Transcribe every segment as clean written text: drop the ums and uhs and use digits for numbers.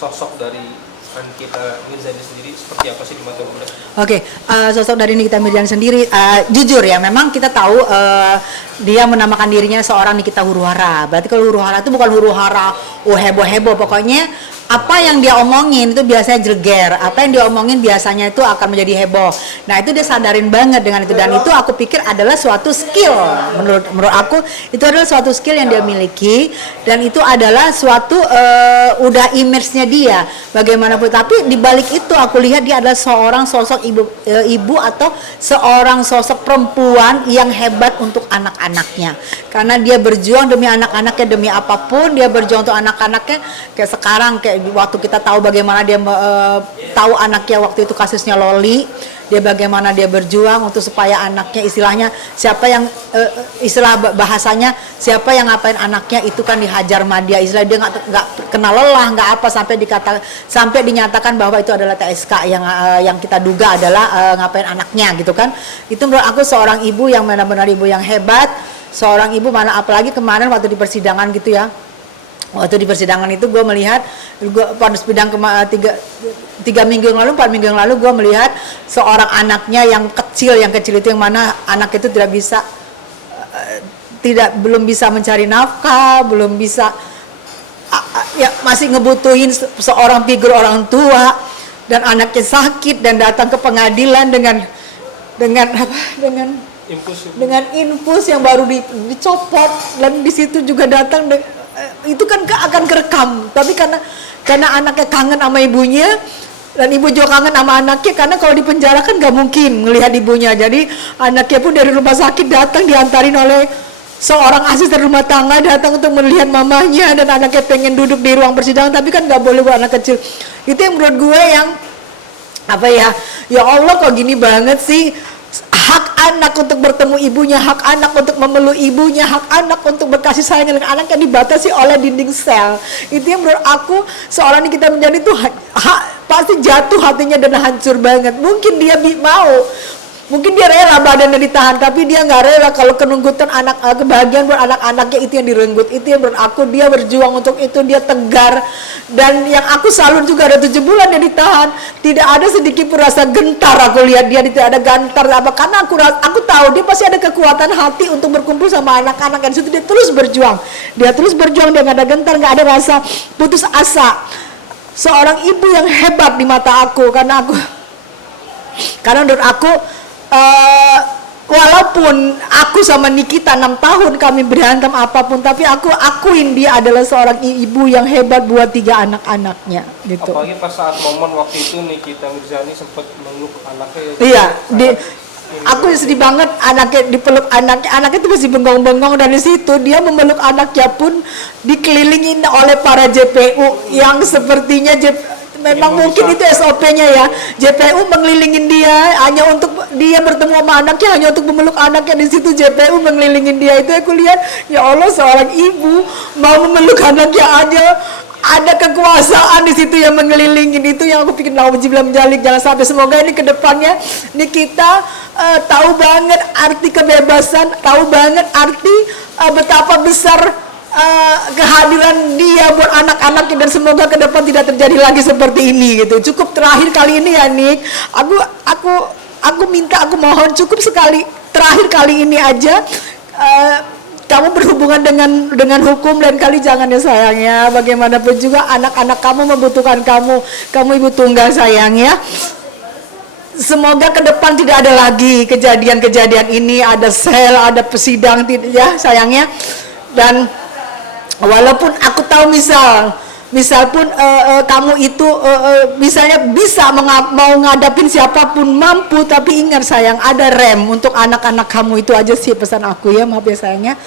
sosok dari Nikita Mirzani sendiri seperti apa sih di mata Bunda? Oke, sosok dari Nikita Mirzani sendiri, jujur ya, memang kita tahu dia menamakan dirinya seorang Nikita Huru-hara. Berarti kalau huru-hara itu bukan huru-hara, heboh-heboh, pokoknya apa yang dia omongin itu biasanya jelger, apa yang dia omongin biasanya itu akan menjadi heboh. Nah itu dia sadarin banget dengan itu, dan itu aku pikir adalah suatu skill. Menurut aku itu adalah suatu skill yang dia miliki, dan itu adalah suatu udah image-nya dia. Bagaimanapun, tapi di balik itu aku lihat dia adalah seorang sosok ibu atau seorang sosok perempuan yang hebat untuk anak-anaknya. Karena dia berjuang demi anak-anaknya, demi apapun dia berjuang untuk anak-anaknya. Kayak sekarang, kayak waktu kita tahu bagaimana dia tahu anaknya waktu itu kasusnya Loli, dia bagaimana dia berjuang untuk supaya anaknya, istilahnya siapa yang istilah bahasanya siapa yang ngapain anaknya itu kan dihajar sama dia, istilah dia nggak kenal lelah, nggak apa, sampai dinyatakan bahwa itu adalah TSK yang kita duga adalah ngapain anaknya gitu kan. Itu menurut aku seorang ibu yang benar-benar ibu yang hebat, seorang ibu mana apalagi kemarin waktu di persidangan gitu ya. Waktu di persidangan itu gue melihat, pada sidang 4 minggu yang lalu gue melihat seorang anaknya yang kecil itu, yang mana anak itu belum bisa mencari nafkah, belum bisa ya masih ngebutuhin seorang figur orang tua, dan anaknya sakit dan datang ke pengadilan dengan infus yang baru dicopot, dan di situ juga datang itu kan akan kerekam, tapi karena anaknya kangen sama ibunya dan ibu juga kangen sama anaknya, karena kalau di penjara kan nggak mungkin melihat ibunya, jadi anaknya pun dari rumah sakit datang diantarin oleh seorang asisten rumah tangga, datang untuk melihat mamanya, dan anaknya pengen duduk di ruang persidangan tapi kan nggak boleh buat anak kecil. Itu yang menurut gue yang apa ya Allah kok gini banget sih. Hak anak untuk bertemu ibunya, hak anak untuk memeluk ibunya, hak anak untuk berkasih sayang dengan anak yang dibatasi oleh dinding sel. Itu yang menurut aku seorang Nikita Mirzani itu pasti jatuh hatinya dan hancur banget. Mungkin dia mungkin dia rela badannya ditahan, tapi dia nggak rela kalau kenunggutan kebahagiaan buat anak-anaknya itu yang direnggut. Itu yang menurut aku dia berjuang untuk itu, dia tegar. Dan yang aku salut juga, ada 7 bulan dia ditahan, tidak ada sedikit pun rasa gentar. Aku lihat dia tidak ada gentar apa, karena aku tahu dia pasti ada kekuatan hati untuk berkumpul sama anak-anak, dan situ dia terus berjuang, dia nggak ada gentar, nggak ada rasa putus asa. Seorang ibu yang hebat di mata aku, karena menurut aku walaupun aku sama Nikita 6 tahun kami berantem apapun, tapi aku akuin dia adalah seorang ibu yang hebat buat 3 anak-anaknya gitu. Apalagi pas saat momen waktu itu Nikita Mirzani sempat meluk anaknya. Iya, aku sedih banget, anaknya dipeluk, anaknya itu masih bengong-bengong, dan di situ dia memeluk anaknya pun dikelilingin oleh para JPU yang sepertinya memang mungkin itu SOP-nya ya. JPU mengelilingin dia hanya untuk dia bertemu sama anaknya, hanya untuk memeluk anaknya. Di situ JPU mengelilingin dia. Itu aku lihat, ya Allah, seorang ibu mau memeluk anaknya aja ada kekuasaan di situ yang mengelilingin. Itu yang aku pikir, nauzubillah menjalik, jangan sampai. Semoga ini kedepannya Nikita tahu banget arti kebebasan, tahu banget arti betapa besar kehadiran dia buat anak-anaknya, dan semoga ke depan tidak terjadi lagi seperti ini gitu. Cukup terakhir kali ini ya Nik, aku mohon cukup sekali, terakhir kali ini aja kamu berhubungan dengan hukum, dan kali jangan ya sayang ya, bagaimanapun juga anak-anak kamu membutuhkan kamu ibu tunggal sayang ya. Semoga ke depan tidak ada lagi kejadian-kejadian ini, ada sel, ada pesidang ya sayangnya. Dan walaupun aku tahu misal pun kamu itu misalnya bisa mau ngadapin siapapun mampu, tapi ingat sayang, ada rem untuk anak-anak kamu. Itu aja sih pesan aku ya, maaf ya sayangnya.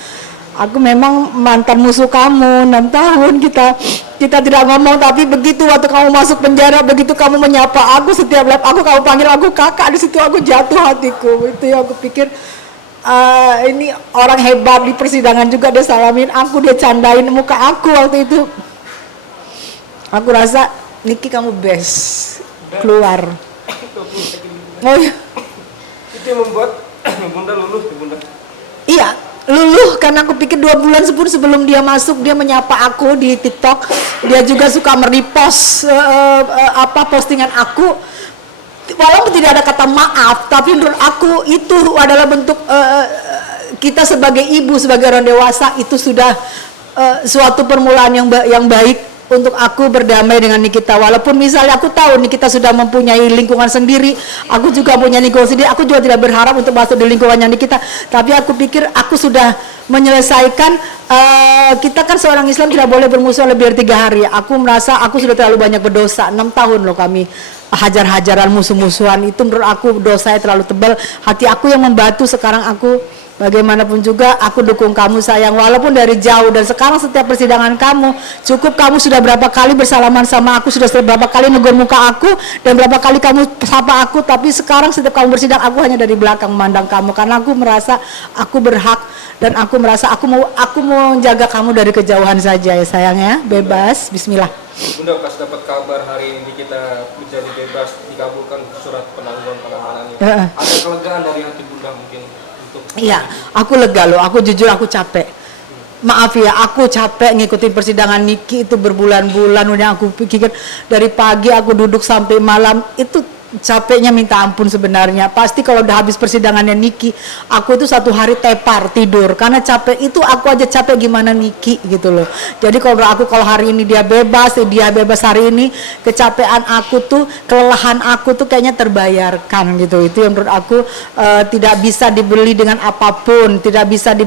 Aku memang mantan musuh kamu 6 tahun, kita tidak ngomong, tapi begitu waktu kamu masuk penjara, begitu kamu menyapa aku setiap live aku, kamu panggil aku kakak, di situ aku jatuh hatiku. Itu ya, aku pikir ini orang hebat. Di persidangan juga dia salamin aku, dia candain muka aku waktu itu. Aku rasa Niki kamu best keluar. Oh iya. Itu yang membuat Bunda luluh, Bunda. Iya, luluh karena aku pikir 2 bulan sebelum dia masuk dia menyapa aku di TikTok. Dia juga suka merepost postingan aku. Walaupun tidak ada kata maaf, tapi menurut aku itu adalah bentuk kita sebagai ibu, sebagai orang dewasa itu sudah suatu permulaan yang baik untuk aku berdamai dengan Nikita. Walaupun misalnya aku tahu Nikita sudah mempunyai lingkungan sendiri, aku juga punya lingkungan sendiri, aku juga tidak berharap untuk masuk di lingkungannya Nikita. Tapi aku pikir aku sudah menyelesaikan. Kita kan seorang Islam tidak boleh bermusuhan lebih dari 3 hari. Aku merasa aku sudah terlalu banyak berdosa. 6 tahun loh kami hajar-hajaran, musuh-musuhan. Itu menurut aku dosanya terlalu tebal. Hati aku yang membatu. Sekarang aku bagaimanapun juga aku dukung kamu sayang, walaupun dari jauh. Dan sekarang setiap persidangan kamu, cukup kamu sudah berapa kali bersalaman sama aku, sudah berapa kali negur muka aku, dan berapa kali kamu sapa aku. Tapi sekarang setiap kamu bersidang, aku hanya dari belakang memandang kamu, karena aku merasa aku berhak, dan aku merasa aku mau menjaga kamu dari kejauhan saja ya sayang ya. Bebas, bismillah. Bunda pas dapat kabar hari ini kita menjadi bebas, dikabulkan surat penangguhan penahanannya. Ada kelegaan dari hati Bunda mungkin? Iya, aku lega loh, aku jujur aku capek. Maaf ya, aku capek ngikutin persidangan Niki itu berbulan-bulan. Udah aku pikir dari pagi aku duduk sampai malam, itu capeknya minta ampun sebenarnya. Pasti kalau udah habis persidangannya Niki, aku itu 1 hari tepar tidur karena capek. Itu aku aja capek, gimana Niki gitu loh. Jadi kalau hari ini dia bebas hari ini, kecapean aku tuh, kelelahan aku tuh kayaknya terbayarkan gitu. Itu yang menurut aku tidak bisa dibeli dengan apapun, tidak bisa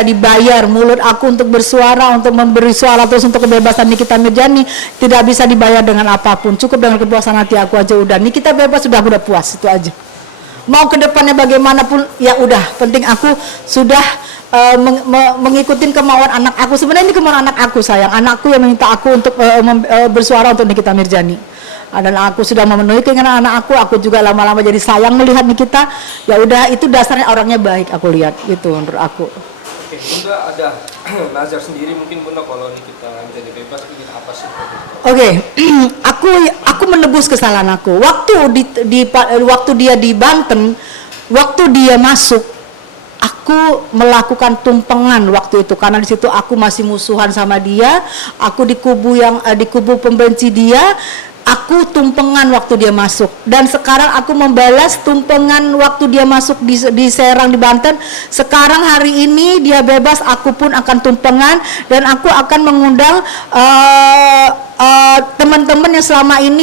dibayar. Mulut aku untuk bersuara, untuk memberi suara terus untuk kebebasan Nikita Mirjani tidak bisa dibayar dengan apapun. Cukup dengan kepuasan hati aku aja udah. Nih kita bebas, sudah aku udah puas, itu aja. Mau ke depannya bagaimanapun ya udah, penting aku sudah mengikuti kemauan anak aku. Sebenarnya ini kemauan anak aku sayang, anakku yang meminta aku untuk bersuara untuk Nikita Mirjani. Dan aku sudah memenuhi keinginan anak aku juga lama-lama jadi sayang melihat Nikita. Ya udah, itu dasarnya orangnya baik aku lihat, gitu menurut aku. Oke, Bunda ada nazar sendiri mungkin Bunda kalau Nikita menjadi bebas ingin apa sih? Oke, aku menebus kesalahan aku. Waktu dia di Banten, waktu dia masuk, aku melakukan tumpengan waktu itu karena di situ aku masih musuhan sama dia. Aku di kubu pembenci dia. Aku tumpengan waktu dia masuk, dan sekarang aku membalas tumpengan waktu dia masuk di Serang di Banten. Sekarang hari ini dia bebas, aku pun akan tumpengan, dan aku akan mengundang teman-teman yang selama ini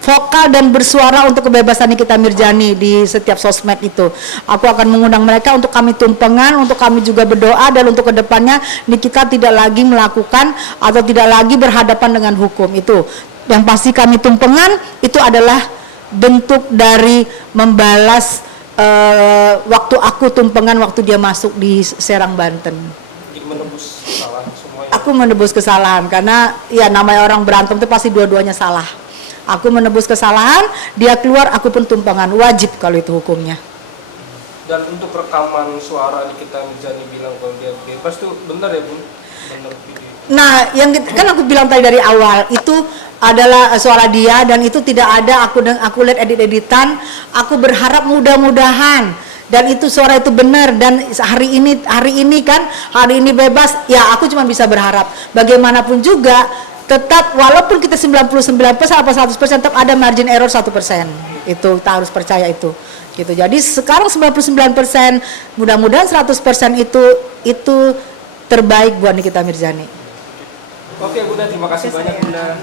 vokal dan bersuara untuk kebebasan Nikita Mirjani di setiap sosmed itu. Aku akan mengundang mereka untuk kami tumpengan, untuk kami juga berdoa, dan untuk kedepannya Nikita tidak lagi melakukan atau tidak lagi berhadapan dengan hukum. Itu yang pasti kami tumpengan, itu adalah bentuk dari membalas waktu aku tumpengan waktu dia masuk di Serang Banten. Menebus kesalahan semuanya. Aku menebus kesalahan karena ya namanya orang berantem itu pasti dua-duanya salah. Aku menebus kesalahan, dia keluar, aku pun tumpengan, wajib kalau itu hukumnya. Dan untuk rekaman suara Nikita Mirjani bilang kalau dia bebas tuh benar ya Bun? Benar video. Nah, yang kan aku bilang tadi dari awal itu adalah suara dia, dan itu tidak ada aku lihat edit-editan. Aku berharap mudah-mudahan dan itu suara itu benar, dan hari ini bebas ya. Aku cuma bisa berharap. Bagaimanapun juga tetap walaupun kita 99% apa 100% tetap ada margin error 1%. Itu kita harus percaya itu. Gitu. Jadi sekarang 99%, mudah-mudahan 100% itu terbaik buat Nikita Mirjani. Oke Bunda, terima kasih banyak Bunda.